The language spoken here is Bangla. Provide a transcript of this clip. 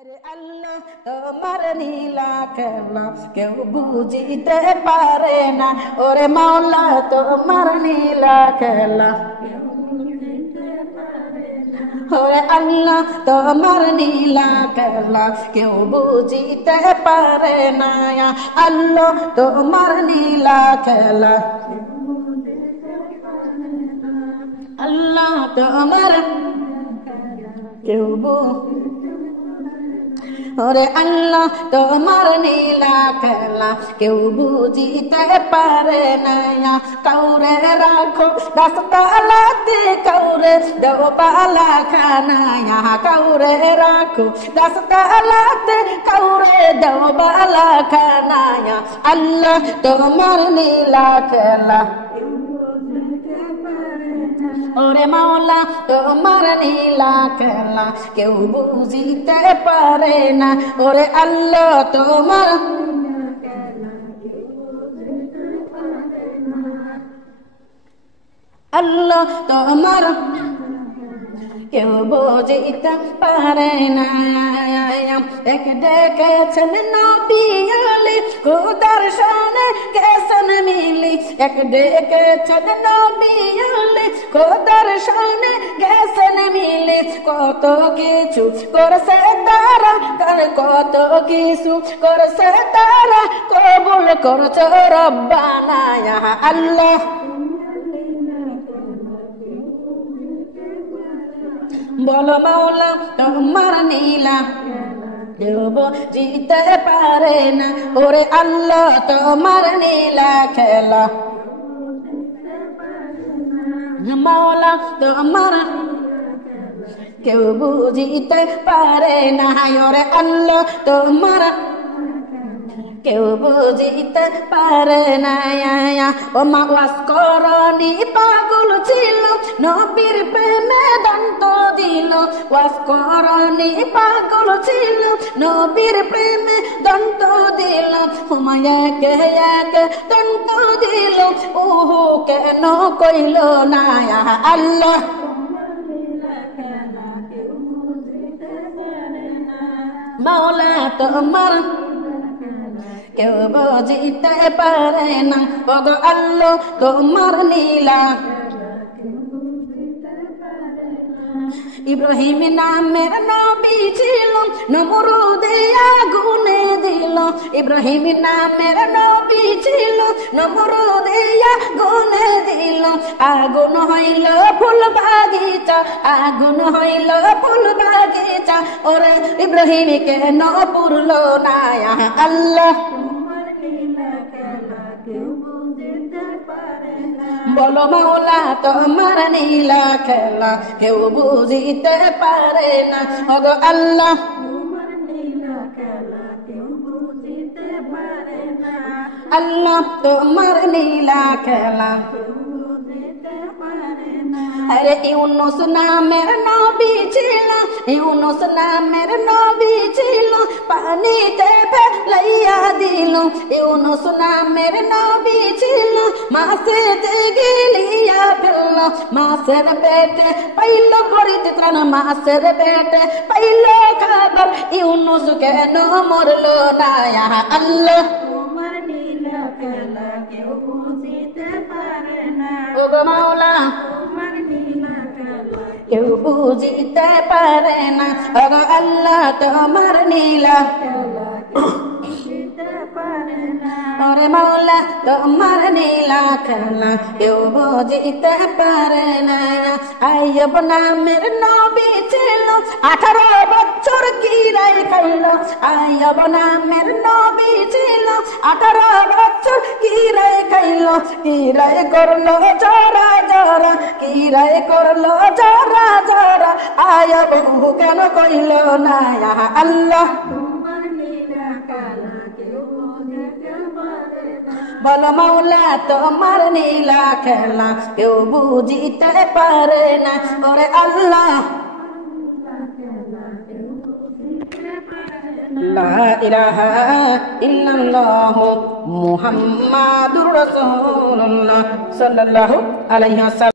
আরে আল্লাহ তোমার নীলা খেলা কেউ বুঝিতে পারে না। ওরে মাওলা তোমার নীলা খেলা, ওরে আল্লাহ তোমার নীলা খেলা কেউ বুঝিতে পারে না। আল্লাহ তোমার নীলা খেলা, আল্লাহ তোমার কেউ ওরে আল্লাহ তোমার নীলা খেলা কেউ বুঝিতে পারে না। কাউরে রাখো দাসতালাতে, কাউরে দেও পালা খানা। কাউরে রাখো দাসতালাতে, কাউরে দেও পালা খানা। আল্লাহ তোমার নীলা খেলা, ওরে মাওলা তোমার নীলা খেলা কেউ বুঝিতে পারে না। ওরে আল্লাহ তোমার, আল্লাহ তোমার কেউ বুঝিতে পারে না। এক ডেকেছেন নবী আলী খোদার শানে কেসন মিলি, এক ডেকেছেন নবী আলী খোদার শানে কেসন মিলি। কত কিছু করছে তারা, কত কিছু করছে তারা, কবুল করছো রব্বানা। আল্লাহ বলো মাওলা তোমার নীলা কেউ বুঝিতে পারে না। ওরে আল্লাহ তোমার নীলা খেলা, মাওলা তোমার কেউ বুঝিতে পারে না। ওরে আল্লাহ তোমার কেউ বুঝিতে পারে না। ও মা ওয়াজ করনি পাগল ছিল, নবীর প্রেমে দন্ত দিল। ওয়াজ করনি পাগল ছিল, নবীর প্রেমে দন্ত দিল। হুমায়াকে একে দন্ত দিল, ওহো কেন কইল না। আল্লাহ মাওলা তোমার কেউ বুঝিতে পারে না। ওগো আল্লাহ তোমার নীলা, ইব্রাহিম নামের নবী ছিল, নমরুদে আগুনে দিল। ইব্রাহিম নামের নবী ছিল, নমরুদে আগুনে দিল। আগুন হইল ফুল বাগিচা, আগুন হইল ফুল বাগিচা। ওরে ইব্রাহিম কেন পুরল না। আল্লাহ বলো মাওলা তোমার নীলা খেলা কেউ বুঝিতে পারে না। ওগো আল্লাহ আল্লাহ তোমার নীলা খেলা, আরে ইউনুস নামের নবী ছিল, ইউনুস নামের নবী ছিল, পানিতে ফেলাইয়া দিল। ইউনুস নামের নবী ছিল, মাছেতে গিলিয়া ফেলল। মাছের পেটে পাইল পরিত্রাণ, মাছের পেটে পাইল খাবার। ইউনুস কেন মরল না। আল্লাহ ওগো মাওলা কেউ বুঝিতে পারে না। ওগো আল্লাহ তোমার নীলা, ওরে মাওলা তোমার নীলা খেলা কেউ বুঝিতে পারে না। আইয়ুব নামের নবী ছিল, 18 বছর কিরাই খাইল। আইয়ুব নামের নবী ছিল, 18 বছর কিরাই খাইল। কিরাই করলো জরা জরা, কিরাই করলো জরা জরা। আইয়ুব কেন কইল না। আল্লাহ বলো মাওলা তোমার নীলা খেলা কেউ বুঝিতে পারে না। ওরে আল্লাহ লা ইলাহা ইল্লাল্লাহ মুহাম্মাদুর রাসূলুল্লাহ সাল্লাল্লাহু আলাইহি ওয়াসাল্লাম।